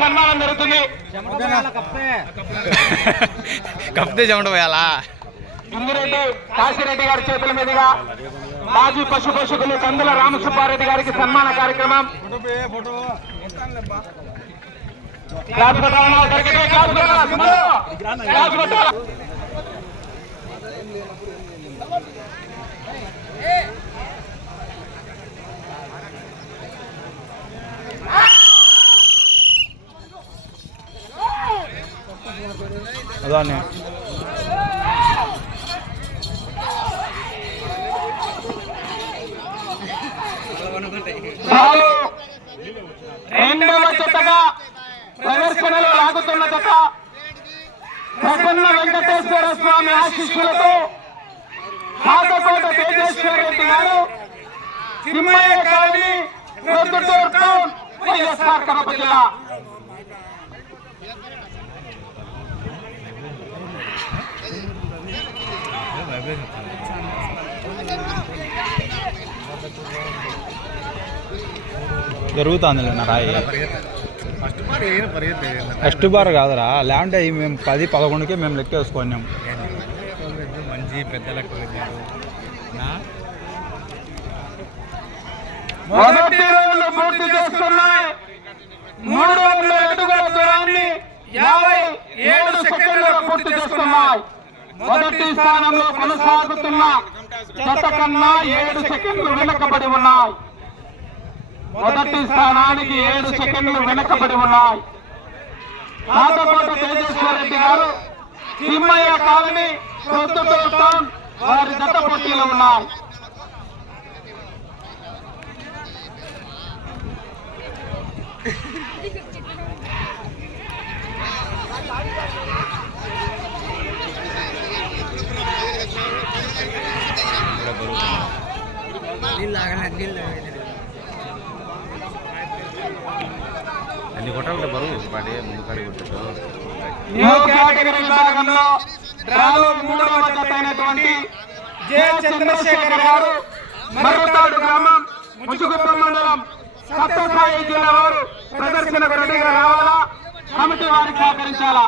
సన్మానం జరుగుతుంది. కప్తే చెమట పోయాలా? ఇందిరెడ్డి కాశీరెడ్డి గారి చేతుల మీదుగా మాజీ పశు పోషకులు కందుల రామసుబ్బారెడ్డి గారికి సన్మాన కార్యక్రమం. అదాన్ని రెండవ జతగా ప్రదర్శనలో లాగుతున్న జత ప్రసన్న వెంకటేశ్వర స్వామి ఆశీస్సులతో కాకకోట తేజేశ్వర రెడ్డి గారు తిమ్మయ్య కాలనీ ప్రొద్దుటూరు టౌన్ వైఎస్ఆర్ కడప జిల్లా. జరుగుతుంది రాయి ఫస్ట్ బార్ కాదురా, లేకుంటే మేము 10-11కే మేము లెక్క వేసుకున్నాం. మంచి పెద్ద లెక్క మొదటి రోజులు పూర్తి చేస్తున్నాయి. 300 అడుగుల దూరాన్ని 57 సెకండ్లలో పూర్తి చేస్తున్నాయి. మొదటి స్థానంలో కొనసాగుతున్న జత కన్నా 7 సెకండ్లు వెనకబడి ఉన్నాయి. మొదటి స్థానానికి 7 సెకండ్లు వెనకబడి ఉన్నాయి. కాకకోట తేజేశ్వర రెడ్డి గారు తిమ్మయ్య కాలనీ ప్రొద్దుటూరు టౌన్ వారి జత పోటీలో ఉన్నాయి. అన్ని కొట్టాలంటే బరువు పాడే ముందు కాడి కొట్టారు. న్యూ కేటగిరీ విభాగంలో డ్రాలో 3వ జత అయినటువంటి జె చంద్రశేఖర్ గారు మరుతాడు గ్రామం ముసుగుప్ప మండలం సత్యసాయి జిల్లా వారు ప్రదర్శనకు రెడీగా రావాలా, కమిటీ వారికి సహకరించాలా.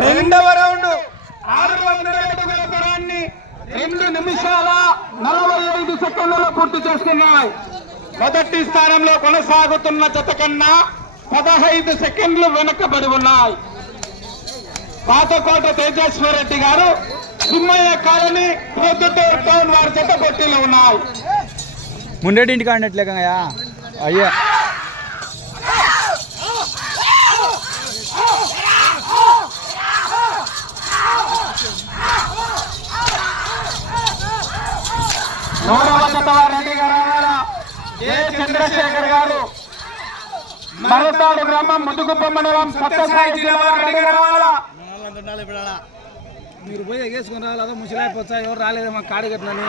రెండవ రౌండ్ 600 అడుగుల దూరాన్ని 2 నిమిషాల 45 సెకండ్లలో పూర్తి చేస్తున్నాయి. మొదటి స్థానంలో కొనసాగుతున్న జత కన్నా 15 సెకండ్లు వెనకబడి ఉన్నాయి. కాకకోట తేజేశ్వర రెడ్డి గారు తిమ్మయ్య కాలనీ ప్రొద్దుటూరు టౌన్ వారి జత పోటీలో ఉన్నాయి. ముండేటి ఇంటికి ఆడినట్లేకయ్యా అయ్యా. మూడవ జత వారు రెడీగా రావాలా. జె చంద్రశేఖర్ గారు మరతాడు గ్రామం ముదుగుప్ప మండలం సత్యసాయి జిల్లా వారు రెడీగా రావాలా. మీరు పోయి ఎగేసుకుని రావాలి, అదో ముసలాయిపోతా ఎవరు రాలేదు మా కాడి కట్టినని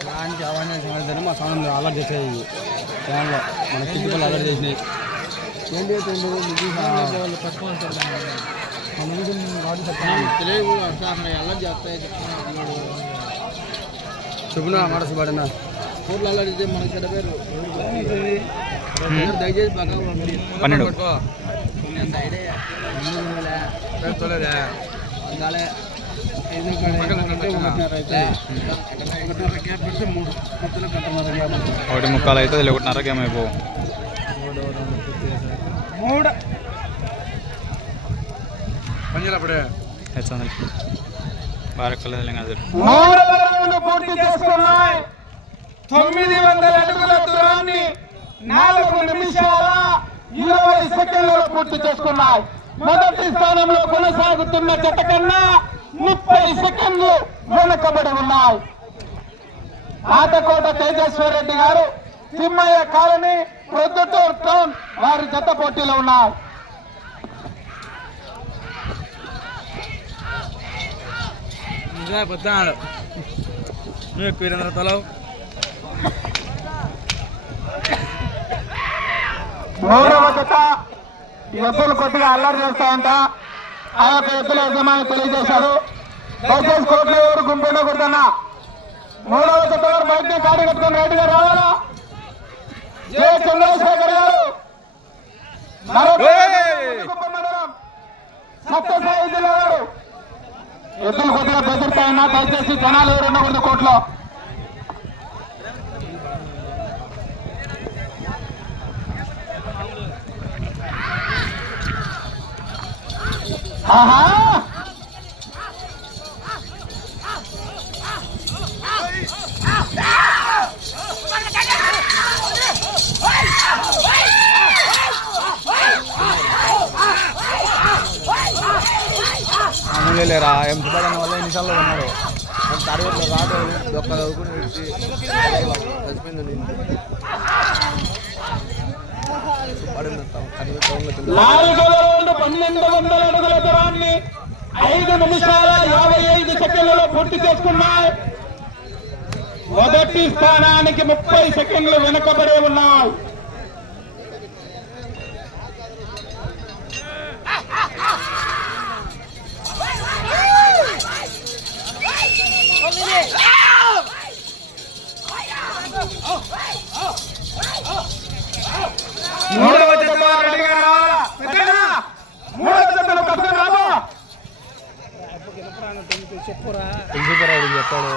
అలాంటి అవన్నీ మా సౌండ్ అలర్ట్ చేసాయి. ఫ్యాన్లో మన చుట్టుపక్కల అలర్ట్ చేసినాయి. ఏంటి తెలియదు అలర్ట్ చేస్తాయి చెప్పునా మాట సుబాడనా ఊర్లో అలర్ట్ చేస్తే మనకి చెడ్డ పేరు. దయచేసి బాగా 12 1:45 అయితే 1:30 గేమ్ అయిపో. 3 పంజాబ్ మూడవ రౌండ్ పూర్తి చేసుకున్నాయి. 900 అడుగుల దూరాన్ని 4 నిమిషాల 20 సెకండ్లలో పూర్తి చేసుకున్నాయి. మొదటి స్థానంలో కొనసాగుతున్న జత కన్నా 30 సెకండ్లు వెనుకబడి ఉన్నాయి. ఆటకోట తేజేశ్వర్ రెడ్డి గారు, తిమ్మయ్య కాలనీ, ప్రొద్దుటూరు టౌన్ వారి జత పోటీలో ఉన్నారు. మూడవ జత ఎద్దులు కొద్దిగా అల్లరి చేస్తాయంట. ఆ యొక్క ఎద్దుల యజమాని తెలియజేశారు. దయచేసి కోట్లు ఎవరు గుంపులో కొడుతున్నా. మూడవ జత వారు బయటనే కాడి కట్టుకుని రైతుగా రావాలా. జే చంద్రశేఖర్ గారు మండలం సత్యసాయి జిల్లా వారు ఎద్దులు కొద్దిగా బెదిరిస్తాయన్నా. దయచేసి జనాలు ఎవరు ఉండకూడదు కోట్లో. ఆహా లేరా ఎంపడని వల్ల ఎన్నిసార్లు ఉన్నాడు. తరగతిలో రాదు ఒక్క చదువుకుని చచ్చిపోయింది. 1200 అడుగుల దూరాన్ని 5 నిమిషాల 55 సెకండ్లలో పూర్తి చేసుకున్నాయి. మొదటి స్థానానికి 30 సెకండ్లు వెనుకబడి ఉన్నాయి. మూడవ జత రెడీగా రావాలా. మూడవ జతలో కష్టం రాబో. ప్రిన్సిపల్ చెప్పాడు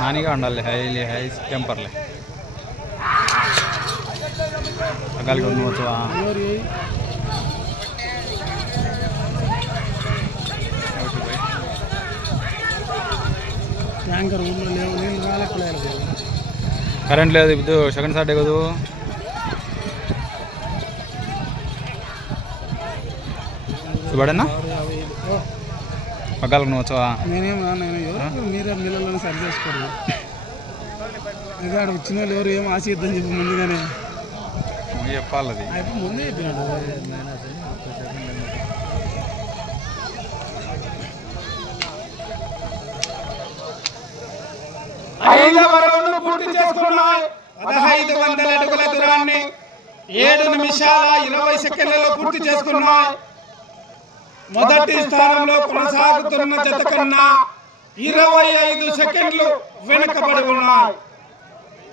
నానిగా ఉండాలి. హై టెంపర్లే అకాలికి ఉండవచ్చువా. కరెంట్ లేదు. ఇప్పుడు సెకండ్ సార్డే కదా. చూడన్నా పగ్గాలకు నువ్వు వచ్చావా. మీరే మిల్లలోనే సరి చేసుకోరు. ఇంకా వచ్చిన వాళ్ళు ఎవరు ఏం ఆశిద్దని చెప్పి ముందుగానే చెప్పాలి. అది ముందే చెప్పినాడు. 5వ రౌండ్ పూర్తి చేసుకున్నాయి. 1500 అడుగుల దూరాన్ని 7 నిమిషాల 20 సెకండ్లలో పూర్తి చేసుకున్నాయి. మొదటి స్థానంలో కొనసాగుతున్న జత కన్నా 25 సెకండ్లు వెనుకబడి ఉన్నాయి.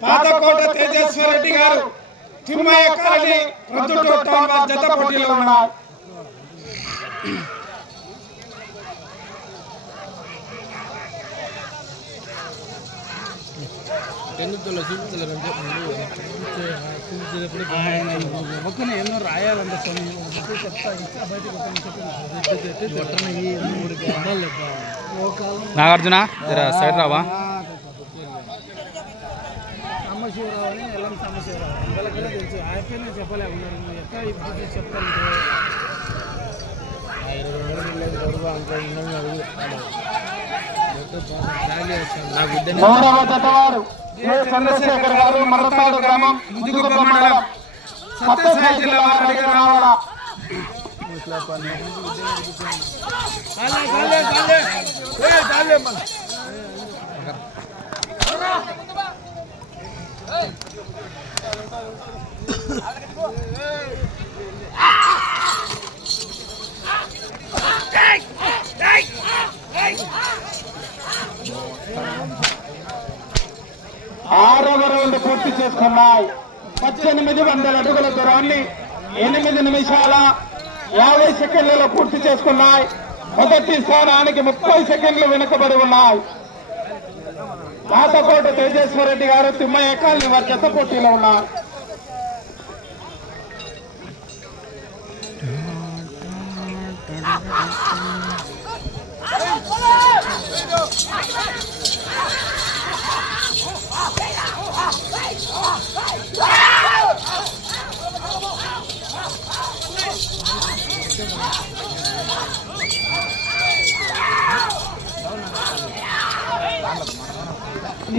పాతకోట తేజేశ్వర్ రెడ్డి గారు, తిమ్మయ్య కాలనీ, ప్రొద్దుటూరు టౌన్ వారి జత పోటీలో ఉన్నారు. ఎన్నో రాయాలంటే చెప్తా నాగార్జున సైడ్ రావా. సాంబశివరావు అని ఎల్లం సాంబశివరావు అందరికీ తెలుసు. ఆయన చెప్పలే ఉన్నారు. ఎట్లా ఇప్పుడు చెప్తారంటే 3వ జత వారు జే చంద్రశేఖర్ గారు, మర్రతాడు గ్రామం, ముదుగుప్ప మండలం, సత్యసాయి జిల్లా వారు రెడీగా రావాలా. ఆరవ రౌండ్ పూర్తి చేసుకున్నాయి. 1800 అడుగుల దూరాన్ని 8 నిమిషాల 50 సెకండ్లలో పూర్తి చేసుకున్నాయి. మొదటి స్థానానికి 30 సెకండ్లు వెనుకబడి ఉన్నాయి. పాతకోట తేజేశ్వర్ రెడ్డి గారు, తిమ్మయ్య కాలనీ వారి జత పోటీలో ఉన్నారు.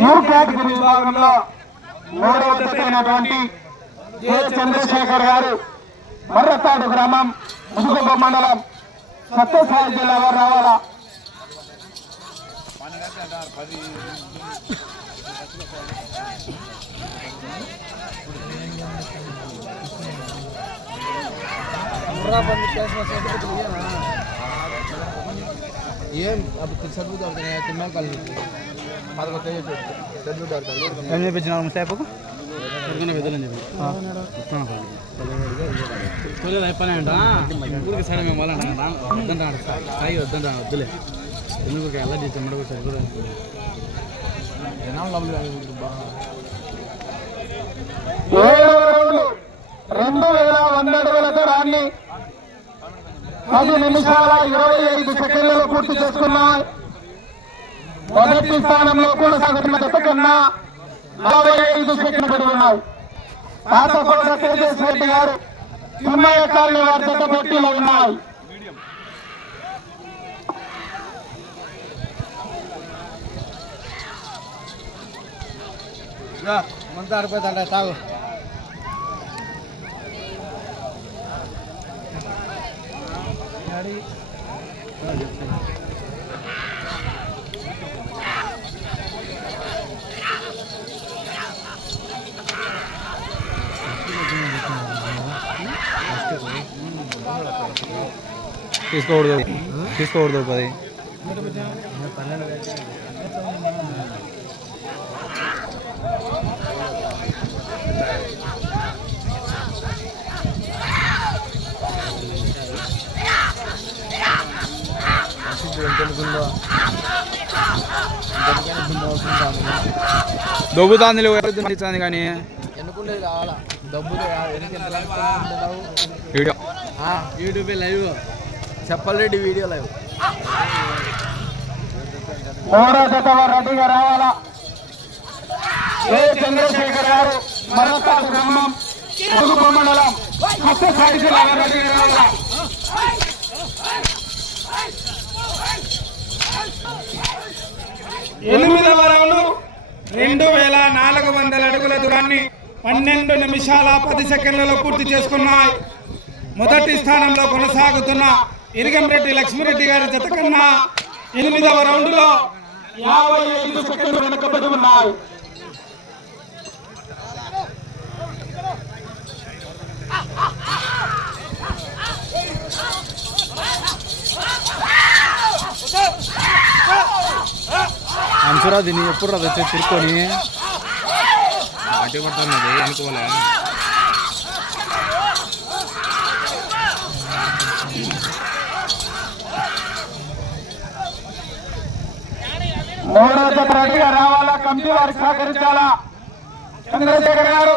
యూ కేటగిరీ విభాగంలో 3వ జత అయినటువంటి కె చంద్రశేఖర్ గారు మర్రతాడు గ్రామం ముసుగుబ్బ మండలం సత్యసాయి జిల్లా వారు రావాలా. ఏం అప్పుడు చదువు దొరుకుతున్నాయి తిన్నాం కలిసి ఏం చెప్పించిన సేపకు వెదలని చెప్పి అయిపోయినా అంట ఊరికి సరే మేము వద్దంటా సాయి వద్దంటా వద్దులే ఎందుకు ఎలా చెమ్మడ సరి కూడా 2100 అడుగుల దూరాన్ని 10 నిమిషాల 25 సెకండ్లలో పూర్తి చేసుకున్నాయి. మొదటి స్థానంలో కొనసాగుతున్న జత కన్నా 45 సెకండ్లు ఉన్నాయి. పాతకోట తేజస్ రెడ్డి గారు తిమ్మయ్య కాలనీ వారి జత పోటీలో ఉన్నాయి. మంతా ఆడిపోతా తాగు తీసుకోకూడదు 10. దొబ్బుతాంది కానీ ఎన్నుకుంటే కావాలా డబ్బులు వీడియో యూట్యూబ్ లైవ్ చెప్పాలండి వీడియో లైవ్ రెడీగా రావాలా. ఏ చంద్రశేఖర్ గారు మరొకటి గ్రామం ముసుగుబ్బ మండలం సత్యసాయి జిల్లా వారు రెడీగా రావాలా. ఎనిమిదవ రౌండ్ 2400 అడుగుల దూరాన్ని 12 నిమిషాల 10 సెకండ్లలో పూర్తి చేసుకున్నాయి. మొదటి స్థానంలో కొనసాగుతున్న ఇరిగంరెడ్డి లక్ష్మీరెడ్డి గారి జత కన్నా 8వ రౌండ్లో 55 సెకండ్లు వెనుకబడి ఉన్నాయి. అంచురా దీన్ని ఎప్పుడు రా వచ్చి తిరుక్కొని అట్టి పడుతుంది అనుకోలే. మూడో జత రెడీగా రావాలా. కమిటీ వారికి సహకరించాలా. చంద్రశేఖర్ గారు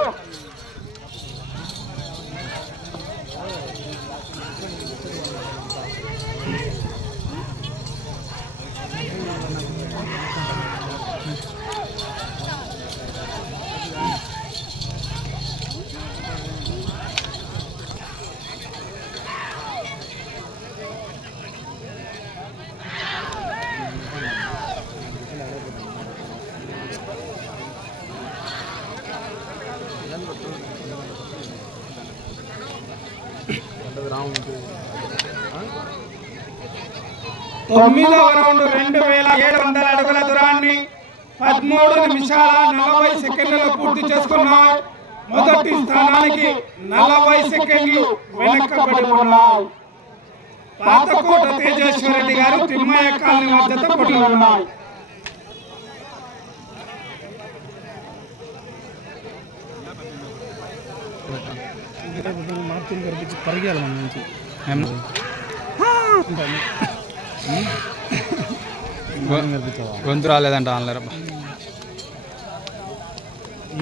తొమ్మిదవ రౌండ్ 2700 అడుగుల దూరాన్ని 13 నిమిషాల 40 సెకండ్లలో పూర్తి చేసుకున్నాయి. మొదటి స్థానానికి 40 సెకండ్లు వెనకబడి ఉన్నాయి. పాతకోట తేజేశ్వరరెడ్డి గారు తిమ్మయ్య కాలనీ వద్ద పోటీలో ఉన్నాయి. మార్చిన కనిపించి పరిగెల మన నుంచి గొంతు రాలేదంట అనలేరబ్బా.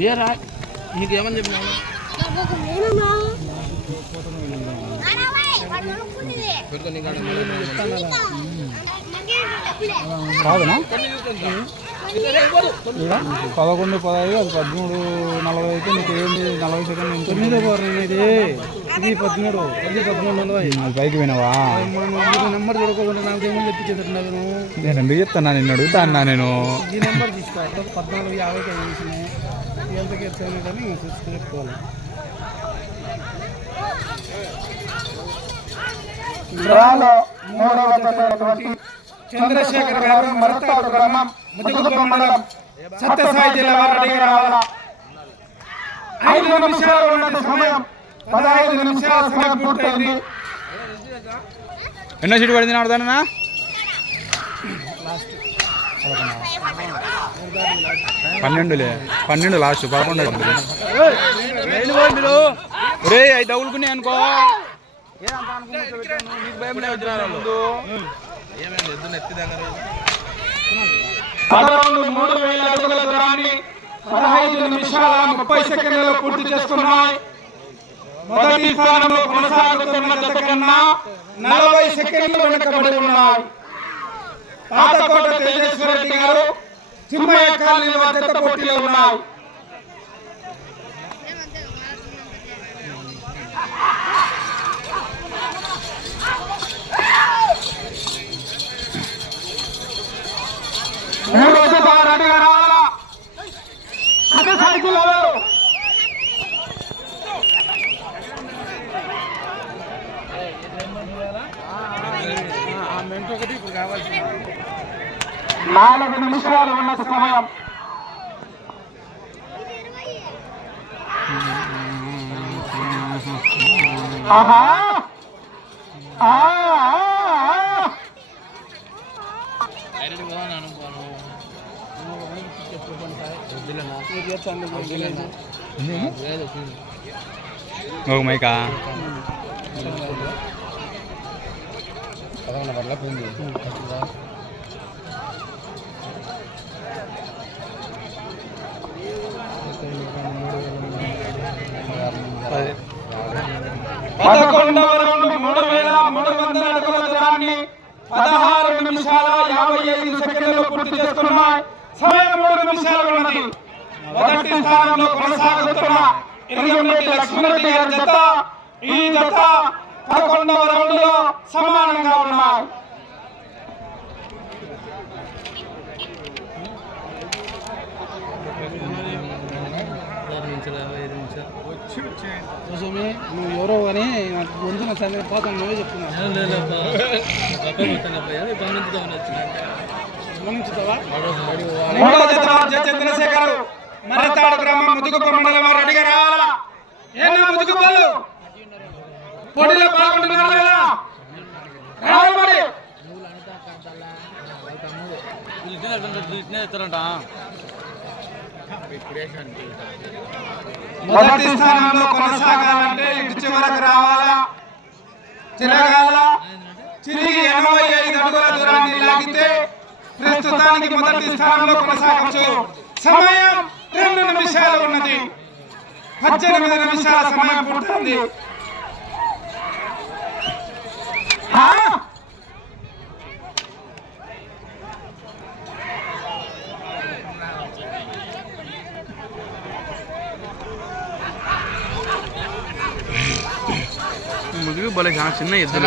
ఏ రా నీకేమని చెప్పినా కాదునా 11:15 అది 13:40 అయితే నీకు ఏంటి 40 సెకండ్లు 9వ ఇది ఇది 13 పైకి వినవా నెంబర్ చూడకుండా నాకు ఏమని చెప్పించేటట్టున్నాను నేను ఎందుకు చెప్తాను నిన్ను అడుగుతా అన్నా నేను ఈ నెంబర్ తీసుకో 14:50 వేసినాయి ఎంతకి ఎత్తాను కానీ చూసుకోవాలి డ్రాలో మూడవ జత అయినటువంటి చంద్రశేఖర్ గారు మరతాడు గ్రామం ముదుగుప్ప మండలం సత్యసాయి జిల్లా వారు రెడీగా రావాలా. 5 నిమిషాలు ఉన్నది సమయం, 15 నిమిషాల సమయం పూర్తయింది. ఎన్నో సీటు పడింది ఆడదానా 12 లాస్ట్ 11 రే అవి తగులుకున్నాయి అనుకో 3,000 అడుగుల దూరాన్ని 15 నిమిషాల 30 సెకండ్లలో పూర్తి చేసుకున్నాయి. మొదటి స్థానంలో కొనసాగుతున్న జత కన్నా 40 సెకండ్లు వెనుకబడి ఉన్నాయి. పాతకోట తేజేశ్వర రెడ్డి గారు తిమ్మయ్య కాలనీ జత పోటీలో ఉన్నాయి. మూడో జత రెడీగా రావాలా. అదే సైకిల్ ఒకటి ఇప్పుడు కావాల్సింది 4 నిమిషాలు ఉన్న సమయం. ఆహా ఒక మైకా పదకొండవ రౌండ్ 3,300 అడుగుల దూరాన్ని 16 నిమిషాల 55 సెకండ్లు పూర్తి చేసుకున్నాయి. సమయం 3 నిమిషాలు ఉన్నది. మొదటి స్థానంలో కొనసాగుతున్న ఇరుగుండేటి లక్ష్మణరెడ్డి గారి జత ఈ జత 11వ రౌండ్ లో సమానంగా ఉన్నాయి. నువ్వు ఎవరో కానీ నాకు గొంతున చదివి పోతాను నువ్వే చెప్తున్నావు చంద్రశేఖర్ మరతాడు గ్రామం ముదుగుప్ప మండలం వారు రెడీగా రావాలా. ఏనా ముదుగుప్పలు పోటీలో పాల్గొంటున్నారు కదా, రావాలి మరి. మొదటి స్థానంలో కొనసాగాలంటే ఇటు చివరకు రావాలా, తిరగాల, తిరిగి 85 అడుగుల దూరాన్ని లాగితే ప్రస్తుతానికి మొదటి స్థానంలో కొనసాగవచ్చు. సమయం 2 నిమిషాలు ఉన్నది. 18 నిమిషాల సమయం పూర్తయింది. ముదుగు బలే చిన్న ఇద్దరు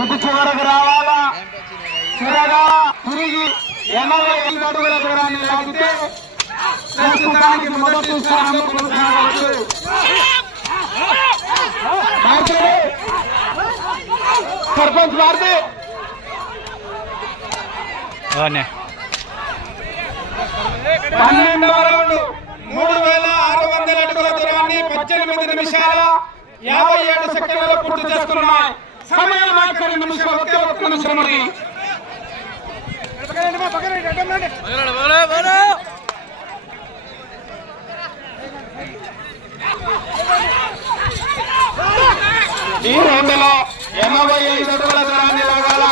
ఇటు చివరకు రావాలా, చిరగా తిరిగి 85 అడుగుల దూరాన్ని లాగితే ప్రస్తుతానికి మొదటి స్థానంలో కొనసాగవచ్చు. సర్పంచ్ వారిది 12వ రౌండ్ 3,600 అడుగుల దూరాన్ని 18 నిమిషాల 57 సెకండ్లలో పూర్తి చేసుకున్నాయి. సమయం 1 నిమిషం, ఒకే 1 నిమిషం ఉంది. ఈ రౌండ్లో 85 అడుగుల దూరాన్ని లాగాల.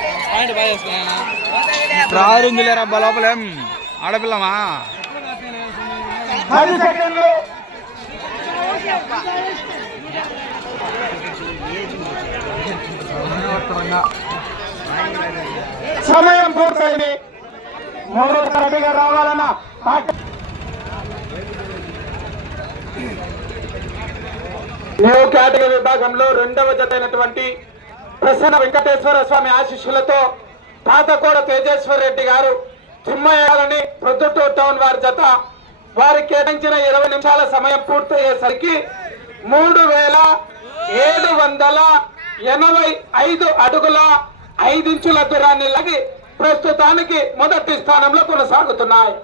పాయింట్ బాగా వేసుకున్నా రారుందిలేరా అబ్బా లోపలేం ఆడపిల్లమా 10 సెకండ్లు. సమయం పూర్తయింది. మూడో తరగతిగా రావాలన్న న్యూ కేటగిరీ విభాగంలో రెండవ జత అయినటువంటి ప్రసన్న వెంకటేశ్వర స్వామి ఆశీస్సులతో తాతకోడ తేజేశ్వర్ రెడ్డి గారు తిమ్మయ్యాలని ప్రొద్దుటూరు టౌన్ వారి జత వారికి కేటాయించిన 20 నిమిషాల సమయం పూర్తయ్యేసరికి 3785 అడుగుల 5 ఇంచుల దూరాన్ని లాగి ప్రస్తుతానికి మొదటి స్థానంలో కొనసాగుతున్నాయి.